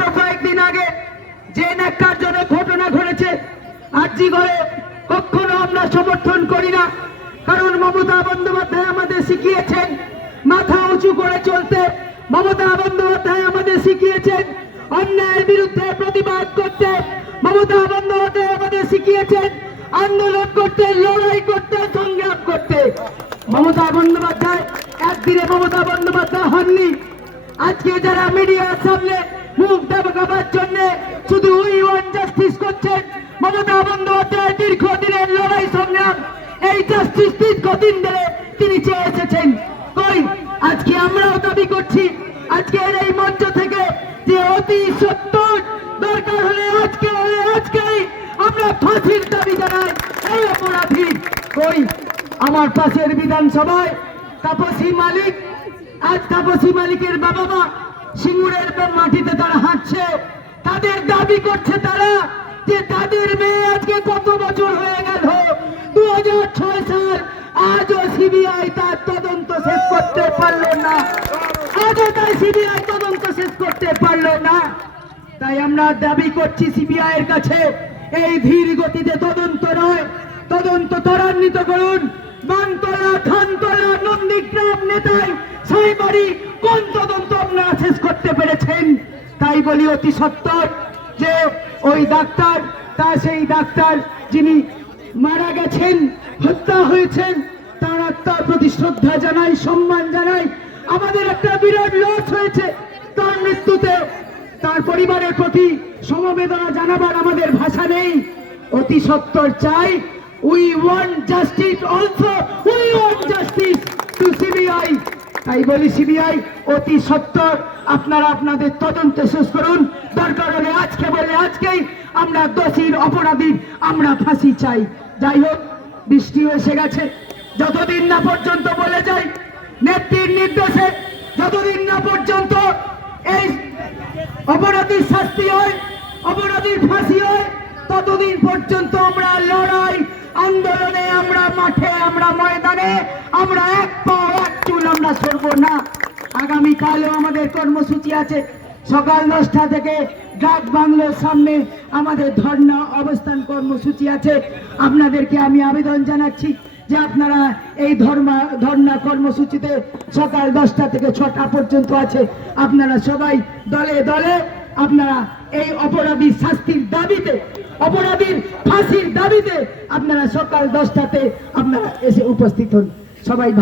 কয়েকদিন আগে যে ন্যাক্কারজনক ঘটনা ঘটেছে আরজি করে কখনো আমরা সমর্থন করি না। কারণ মমতা বন্দ্যোপাধ্যায় আমাদের শিখিয়েছেন মাথা উঁচু করে চলতে। মমতা বন্দ্যোপাধ্যায় আমাদের শিখিয়েছেন অন্যায়ের বিরুদ্ধে প্রতিবাদ করতে। মমতা বন্দ্যোপাধ্যায় আমাদের শিখিয়েছেন আন্দোলন করতে, লড়াই করতে, সংগ্রাম করতে। মমতা বন্দ্যোপাধ্যায় একদিনে মমতা বন্দ্যোপাধ্যায় হননি। আজকে যারা মিডিয়ার সামনে মুখ দেখাবার জন্য শুধু উই ওয়ান্ট জাস্টিস করছেন, মমতা বন্দ্যোপাধ্যায় দীর্ঘদিনের লড়াই সংগ্রাম, এই জাস্টিস দীর্ঘদিন ধরে তিনি চেয়ে এসেছেন। কই আজকে আমরাও দাবি করছি আজকের এই মঞ্চ থেকে যে অতি সত্তর দরকার হলে আজকেই আমরা ফাঁসির দাবি জানাই এই অপরাধী। কই আমার পাশের বিধানসভায় তাপসী মালিক, আজ তাপসী মালিকের বাবা মা সিঙ্গুরের মাটিতে তারা হাঁটছে, তাদের দাবি করছে তারা যে তাদের মেয়ে আজকে কত বছর হয়ে গেল, 2006 সাল, আজও সিবিআই তার তদন্ত শেষ করতে পারলো না। আজও তাই সিবিআই তদন্ত শেষ করতে পারলো না। তাই আমরা দাবি করছি সিবিআই এর কাছে এই ধীর গতিতে তদন্ত নয়, তদন্ত ত্বরান্বিত করুন। বানতলা, ধানতলা, নন্দীগ্রাম, নেতাই, সাইবাড়ি কোন তদন্ত আপনারা শেষ করতে পেরেছেন? তাই বলি অতি সত্তর যে ওই ডাক্তার, সেই ডাক্তার যিনি মারা গেছেন, হত্যা হয়েছেন, তার আত্মার প্রতি শ্রদ্ধা জানাই, সম্মান জানাই। আমাদের একটা বিরাট লস হয়েছে তার মৃত্যুতে, তার পরিবারের প্রতি সমবেদনা জানাবার আমাদের ভাষা নেই। অতি সত্তর চাই, we want justice also, we want justice two CBI. তাই বলি সিবিআই অতি সত্তর আপনারা আপনাদের তদন্ত শেষ করুন। দরকার হলে আজকে বলে আজকেই আমরা দোষীর, অপরাধীর আমরা ফাঁসি চাই। যাই হোক, বৃষ্টিও এসে গেছে। যতদিন না পর্যন্ত বলে যাই নেত্রীর নির্দেশে, যতদিন না পর্যন্ত এই অপরাধীর শাস্তি হয়, অপরাধীর ফাঁসি হয়, ততদিন পর্যন্ত আমরা লড়াই, আন্দোলনে, আমরা মাঠে, আমরা ময়দানে, আমরা এক পা এক চুল আমরা সরব না। আগামীকালও আমাদের কর্মসূচি আছে। সকাল 10টা থেকে ডাক বাংলোর সামনে আমাদের ধর্ণা অবস্থান কর্মসূচি আছে। আপনাদেরকে আমি আবেদন জানাচ্ছি যে আপনারা এই ধর্ণা কর্মসূচিতে সকাল 10টা থেকে 6টা পর্যন্ত আছে। আপনারা সবাই দলে দলে আপনারা এই অপরাধীর শাস্তির দাবিতে, অপরাধীর ফাঁসির দাবিতে আপনারা সকাল 10টাতে আপনারা এসে উপস্থিত হন। সবাই ভালো